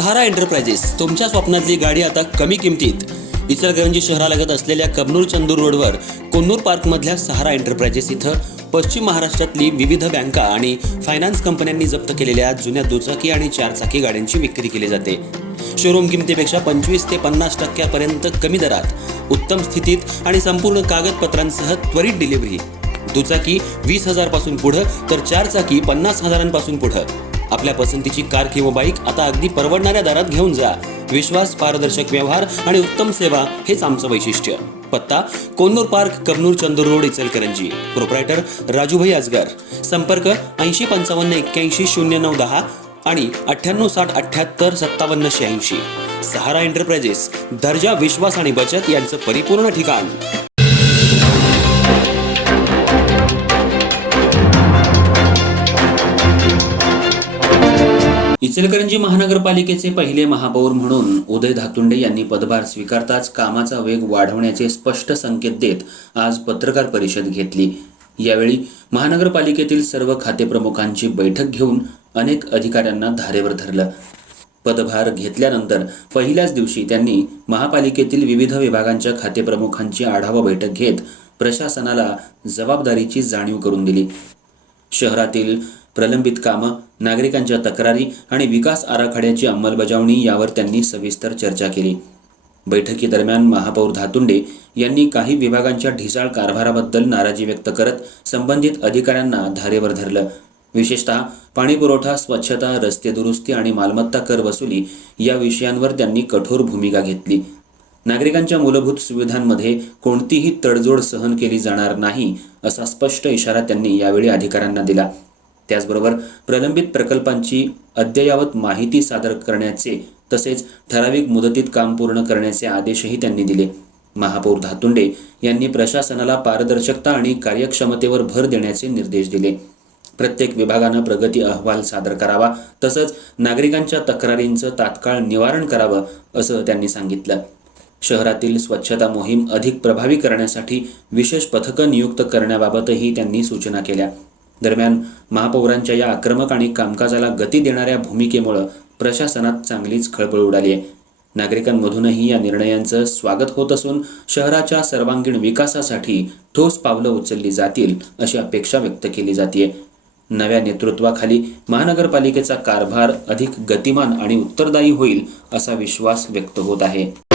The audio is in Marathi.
सहारा एंटरप्राइजेस तुमच्या स्वप्नातली गाडी आता कमी किमतीत. इचलकरंजी शहरालगत असलेल्या कबनूर चंदूर रोडवर कोन्नूर पार्कमधल्या सहारा एंटरप्राइजेस इथं पश्चिम महाराष्ट्रातली विविध बँका आणि फायनान्स कंपन्यांनी जप्त केलेल्या जुन्या दुचाकी आणि चारचाकी गाड्यांची विक्री केली जाते. शोरूम किमतीपेक्षा 25 ते 50% कमी दरात, उत्तम स्थितीत आणि संपूर्ण कागदपत्रांसह त्वरित डिलिव्हरी. दुचाकी 20,000 पासून पुढे तर चारचाकी 50,000 पुढे. आपल्या पसंतीची कार किंवा बाईक आता अगदी परवडणाऱ्या दरात घेऊन जा. विश्वास, पारदर्शक व्यवहार आणि उत्तम सेवा हेच आमचं वैशिष्ट्य. पत्ता Konnur park, Kabnur Chandur road, Ichalkaranji. Proprietor Rajubhai Ajgar. संपर्क 8055810910 आणि 9860785786. सहारा एंटरप्राइजेस, दर्जा, विश्वास आणि बचत यांचं परिपूर्ण ठिकाण. इचलकरंजी महानगरपालिकेचे पहिले महापौर म्हणून उदय धातुंडे यांनी पदभार स्वीकारताच कामाचा वेग वाढवण्याचे स्पष्ट संकेत देत आज पत्रकार परिषद घेतली. यावेळी महानगरपालिकेतील सर्व खातेप्रमुखांची बैठक घेऊन अनेक अधिकाऱ्यांना धारेवर धरलं. पदभार घेतल्यानंतर पहिल्याच दिवशी त्यांनी महापालिकेतील विविध विभागांच्या खातेप्रमुखांची आढावा बैठक घेत प्रशासनाला जबाबदारीची जाणीव करून दिली. शहरातील प्रलंबित कामं, नागरिकांच्या तक्रारी आणि विकास आराखड्याची अंमलबजावणी यावर त्यांनी सविस्तर चर्चा केली. बैठकीदरम्यान महापौर धातुंडे यांनी काही विभागांच्या ढिसाळ कारभाराबद्दल नाराजी व्यक्त करत संबंधित अधिकाऱ्यांना धारेवर धरलं. विशेषतः पाणीपुरवठा, स्वच्छता, रस्ते दुरुस्ती आणि मालमत्ता कर वसुली या विषयांवर त्यांनी कठोर भूमिका घेतली. नागरिकांच्या मूलभूत सुविधांमध्ये कोणतीही तडजोड सहन केली जाणार नाही असा स्पष्ट इशारा त्यांनी यावेळी अधिकाऱ्यांना दिला. त्याचबरोबर प्रलंबित प्रकल्पांची अद्ययावत माहिती सादर करण्याचे तसेच ठराविक मुदतीत काम पूर्ण करण्याचे आदेशही त्यांनी दिले. महापौर धातुंडे यांनी प्रशासनाला पारदर्शकता आणि कार्यक्षमतेवर भर देण्याचे निर्देश दिले. प्रत्येक विभागानं प्रगती अहवाल सादर करावा तसंच नागरिकांच्या तक्रारींचं तात्काळ निवारण करावं असं त्यांनी सांगितलं. शहरातील स्वच्छता मोहीम अधिक प्रभावी करण्यासाठी विशेष पथकं नियुक्त करण्याबाबतही त्यांनी सूचना केल्या. दरम्यान महापौरांच्या या आक्रमक आणि कामकाजाला गती देणाऱ्या भूमिकेमुळे प्रशासनात चांगलीच खळबळ उडाली आहे. नागरिकांमधूनही या निर्णयांचं स्वागत होत असून शहराच्या सर्वांगीण विकासासाठी ठोस पावलं उचलली जातील अशी अपेक्षा व्यक्त केली जाते. नव्या नेतृत्वाखाली महानगरपालिकेचा कारभार अधिक गतिमान आणि उत्तरदायी होईल असा विश्वास व्यक्त होत आहे.